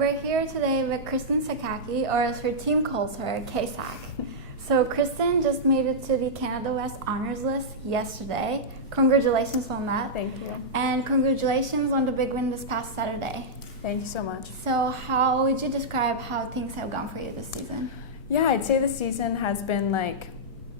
We're here today with Kristen Sakaki, or as her team calls her, KSAK. So Kristen just made it to the Canada West honors list yesterday. Congratulations on that. Thank you. And congratulations on the big win this past Saturday. Thank you so much. So how would you describe how things have gone for you this season? Yeah, I'd say the season has been like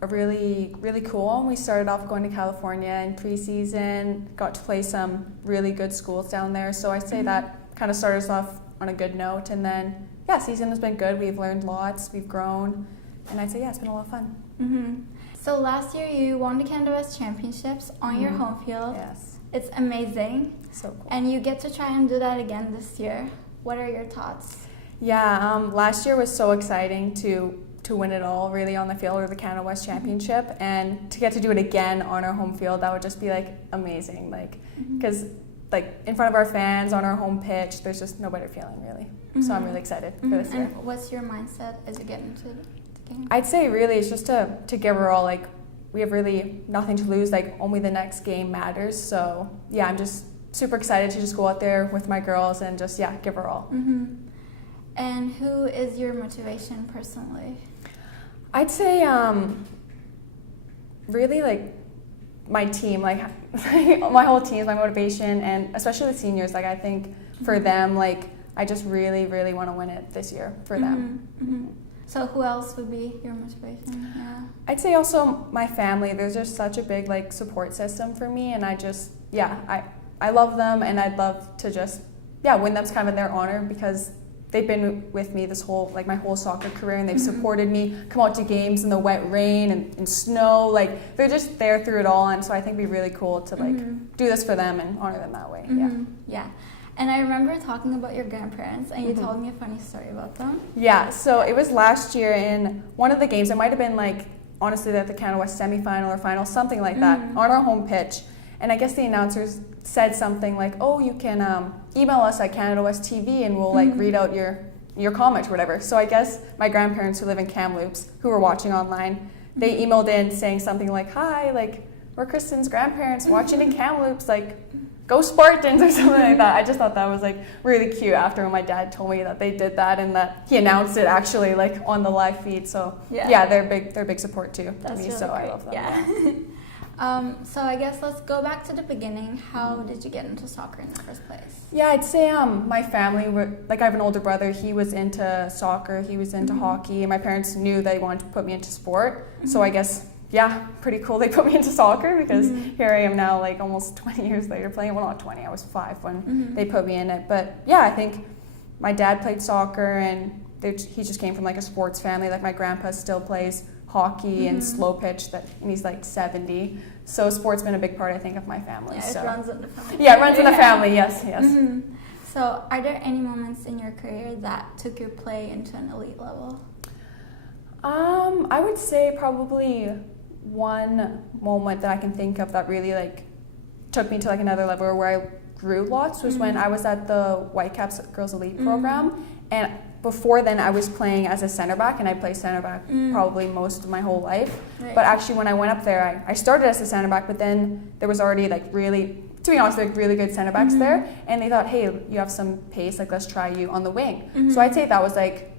a really cool. We started off going to California in preseason, got to play some really good schools down there. So I'd say that kind of started us off on a good note. And then, yeah, season has been good. We've learned lots, we've grown. And I'd say, yeah, it's been a lot of fun. Mm-hmm. So last year you won the Canada West Championships on your home field. Yes. It's amazing. So cool. And you get to try and do that again this year. What are your thoughts? Yeah, last year was so exciting to win it all really on the field, or the Canada West Championship, and to get to do it again on our home field, that would just be like amazing, like because like in front of our fans on our home pitch, there's just no better feeling really. So I'm really excited for this year. And what's your mindset as you get into the game? I'd say really it's just to give her all. Like we have really nothing to lose, like only the next game matters. So yeah, I'm just super excited to just go out there with my girls and just give her all. And who is your motivation personally? I'd say really like my team, like my whole team is my motivation, and especially the seniors. Like I think for them, like I just really want to win it this year for them. So who else would be your motivation? Yeah. I'd say also my family. There's just such a big like support system for me, and I just I love them, and I'd love to just win them kind of in their honor, because they've been with me this whole, like my whole soccer career, and they've supported me, come out to games in the wet rain and snow. Like they're just there through it all, and so I think it'd be really cool to like do this for them and honor them that way. Yeah. And I remember talking about your grandparents, and you told me a funny story about them. Yeah, so it was last year in one of the games. It might have been like, honestly, at the Canada West semifinal or final, something like that, on our home pitch. And I guess the announcers said something like, oh, you can email us at Canada West TV and we'll like read out your comment or whatever. So I guess my grandparents who live in Kamloops, who were watching online, they emailed in saying something like, hi, like we're Kristen's grandparents watching in Kamloops, like go Spartans or something like that. I just thought that was like really cute after when my dad told me that they did that and that he announced it actually like on the live feed. So yeah, they're big support too to me, really so great. I love them. Yeah. So I guess let's go back to the beginning. How did you get into soccer in the first place? Yeah, I'd say my family were, like I have an older brother, he was into soccer, he was into hockey, and my parents knew they wanted to put me into sport. So I guess, pretty cool they put me into soccer, because here I am now like almost 20 years later playing. Well, not 20, I was 5 when they put me in it. But yeah, I think my dad played soccer, and he just came from like a sports family. Like my grandpa still plays hockey and slow pitch, and he's like 70. So sport's been a big part, I think, of my family. Yeah, it runs in the family. Yeah, it runs in the family, yes. So are there any moments in your career that took your play into an elite level? I would say probably one moment that I can think of that really like took me to like another level where I grew lots was when I was at the Whitecaps Girls Elite program, and before then I was playing as a center back, and I played center back probably most of my whole life. Right. But actually when I went up there, I started as a center back, but then there was already like really, to be honest, like really good center backs there, and they thought, hey, you have some pace, like let's try you on the wing. So I'd say that was like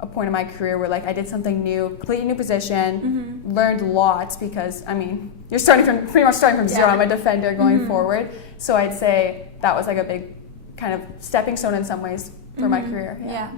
a point in my career where like I did something new, completely new position, learned lots, because I mean you're pretty much starting from zero. I'm a defender going forward, so I'd say that was like a big kind of stepping stone in some ways for my career. Yeah.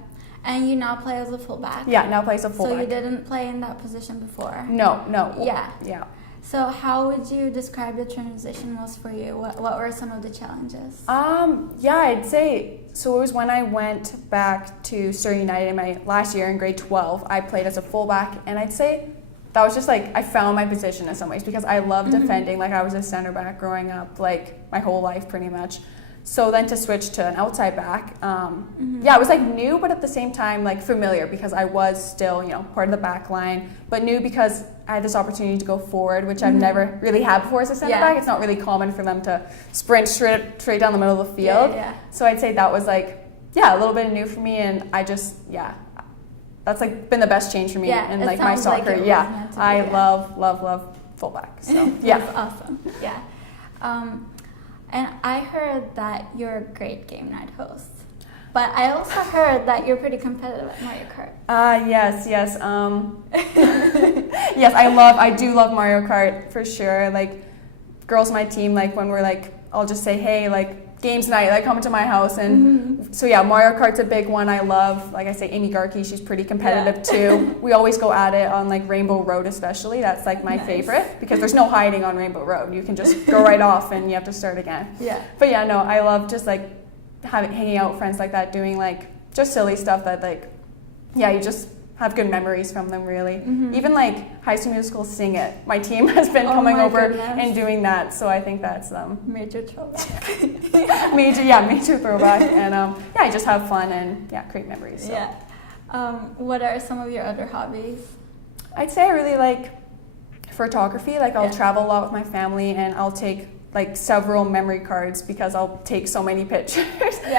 And you now play as a fullback? Yeah, now play as a fullback. So you didn't play in that position before? No. Yeah. So how would you describe the transition was for you? What were some of the challenges? I'd say, so it was when I went back to Surrey United in my last year in grade 12, I played as a fullback, and I'd say that was just like, I found my position in some ways, because I love defending. Like I was a center back growing up, like my whole life pretty much. So then to switch to an outside back, it was like new, but at the same time like familiar, because I was still, part of the back line, but new because I had this opportunity to go forward, which I've never really had before as a center back. It's not really common for them to sprint straight down the middle of the field. So I'd say that was like, a little bit new for me, and I just, that's like been the best change for me in like my soccer. Like I love fullback. So That's awesome. And I heard that you're a great game night host. But I also heard that you're pretty competitive at Mario Kart. Yes. Yes, I do love Mario Kart for sure. Like, girls on my team, like when we're like, I'll just say, hey, like games night, like come to my house, and so yeah, Mario Kart's a big one. I love, like I say, Amy Garkey, she's pretty competitive too. We always go at it on like Rainbow Road especially. That's like my favorite because there's no hiding on Rainbow Road. You can just go right off and you have to start again. Yeah. But yeah, no, I love just like hanging out with friends like that, doing like just silly stuff that like, yeah, you just have good memories from them, really. Even like High School Musical Sing It. My team has been coming over and doing that, so I think that's major throwback. major throwback, and yeah, I just have fun and yeah, great memories. So. Yeah. What are some of your other hobbies? I'd say I really like photography. Like I'll travel a lot with my family, and I'll take like several memory cards because I'll take so many pictures.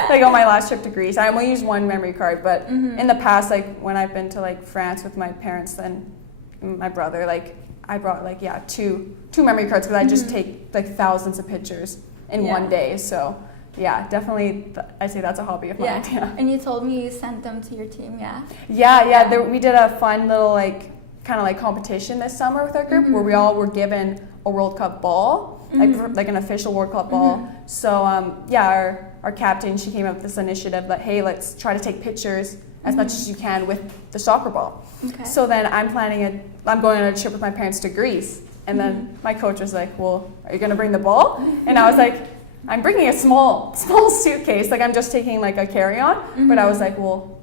Like on my last trip to Greece, I only used one memory card, but in the past, like when I've been to like France with my parents and my brother, like I brought like two memory cards because I just take like thousands of pictures in one day. So yeah, definitely, I'd say that's a hobby of mine. Yeah. And you told me you sent them to your team, we did a fun little like kind of like competition this summer with our group where we all were given a World Cup ball. Like an official World Cup ball. So our captain, she came up with this initiative that, hey, let's try to take pictures as much as you can with the soccer ball. So then I'm going on a trip with my parents to Greece, and then my coach was like, well, are you gonna bring the ball? And I was like, I'm bringing a small suitcase, like I'm just taking like a carry-on, but I was like, well,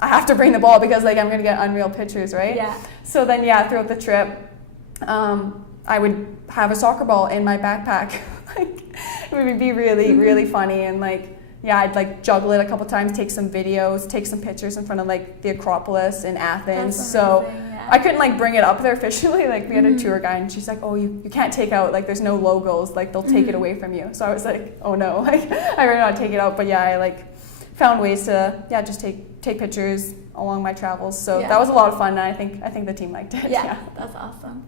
I have to bring the ball because like I'm gonna get unreal pictures, right? So then throughout the trip, I would have a soccer ball in my backpack. Like, it would be really, really funny. And like, I'd like juggle it a couple times, take some videos, take some pictures in front of like the Acropolis in Athens. So I couldn't like bring it up there officially. Like we had a tour guide and she's like, oh, you can't take out, like there's no logos, like they'll take it away from you. So I was like, oh no, like I really want to take it out. But yeah, I like found ways to just take pictures along my travels. So that was a lot of fun, and I think the team liked it. Yeah, that's awesome.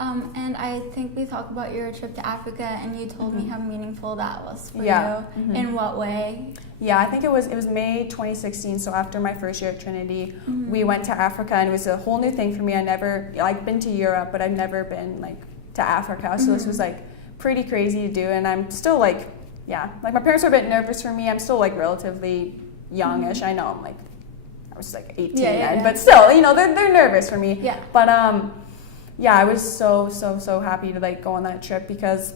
And I think we talked about your trip to Africa, and you told me how meaningful that was for you. In what way? Yeah, I think it was May 2016. So after my first year at Trinity, we went to Africa, and it was a whole new thing for me. I'd been to Europe, but I'd never been like to Africa. So this was like pretty crazy to do, and I'm still like my parents were a bit nervous for me. I'm still like relatively youngish. I know I was like 18 then, but still, they're nervous for me. But I was so happy to like go on that trip because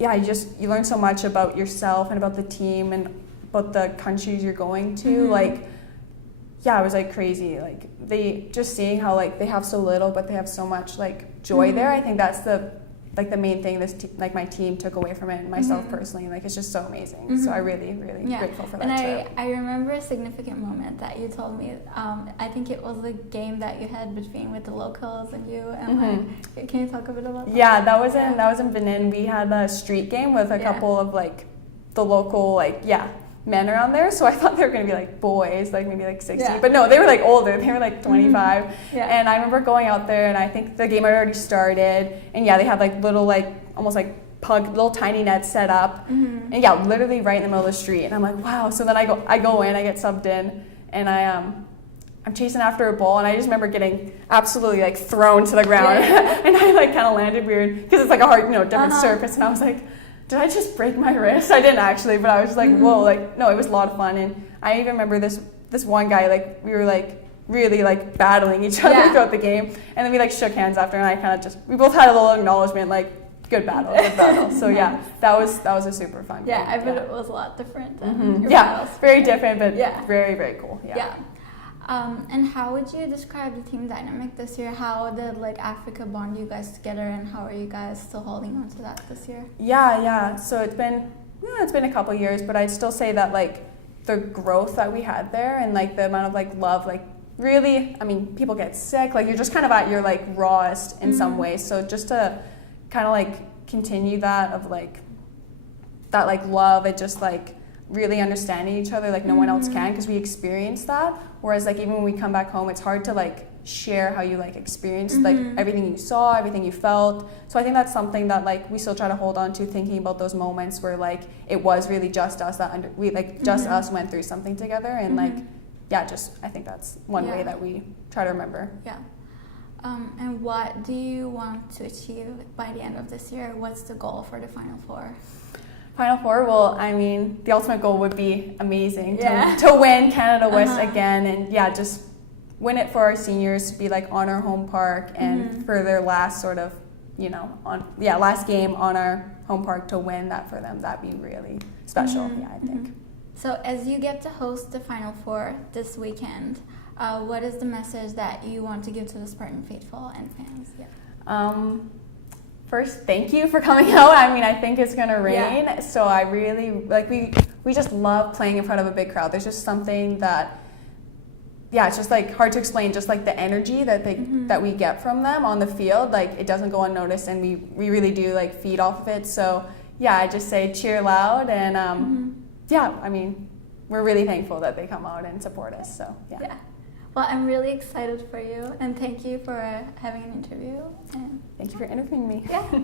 you learn so much about yourself and about the team and about the countries you're going to. Like it was like crazy. Like they just seeing how like they have so little but they have so much like joy there. I think that's the main thing like my team took away from it, and myself personally, like it's just so amazing. So I really grateful for that trip. I remember a significant moment that you told me. I think it was the game that you had with the locals and you, and like, can you talk a bit about that? Yeah, that was in Benin. We had a street game with a couple of like the local men around there, so I thought they were going to be like boys, like maybe like 60, but no, they were like older, they were like 25. And I remember going out there, and I think the game had already started, and they had like little like almost like little tiny nets set up, and literally right in the middle of the street, and I'm like, wow. So then I go in, I get subbed in, and I'm chasing after a ball, and I just remember getting absolutely like thrown to the ground, and I like kind of landed weird because it's like a hard different surface, and I was like, did I just break my wrist? I didn't actually, but I was just like, whoa, like, no, it was a lot of fun. And I even remember this one guy, like, we were like really like battling each other throughout the game. And then we like shook hands after, and I kind of we both had a little acknowledgement, like, good battle. So that was a super fun game. I bet it was a lot different than your battles. Very different, but very, very cool. And how would you describe the team dynamic this year? How did like Africa bond you guys together, and how are you guys still holding on to that this year? So it's been a couple years, but I'd still say that like the growth that we had there and like the amount of like love, like really, I mean, people get sick, like you're just kind of at your like rawest in some ways. So just to kind of like continue that of like that like love, it just like really understanding each other like no one else can, because we experienced that. Whereas like even when we come back home, it's hard to like share how you like experienced like everything you saw, everything you felt. So I think that's something that like we still try to hold on to, thinking about those moments where like it was really just us that we like just us went through something together, and like just I think that's one way that we try to remember. Yeah. And what do you want to achieve by the end of this year? What's the goal for the Final Four? Final Four, well, I mean, the ultimate goal would be amazing to win Canada West again, and just win it for our seniors, to be like on our home park, and for their last sort of, last game on our home park, to win that for them. That'd be really special, I think. So as you get to host the Final Four this weekend, what is the message that you want to give to the Spartan faithful and fans? First, thank you for coming out. I mean, I think it's gonna rain, so I really like we just love playing in front of a big crowd. There's just something that, it's just like hard to explain. Just like the energy that that we get from them on the field, like it doesn't go unnoticed, and we really do like feed off of it. So I just say cheer loud, and I mean, we're really thankful that they come out and support us. So Well, I'm really excited for you, and thank you for having an interview. And thank you for interviewing me. Yeah.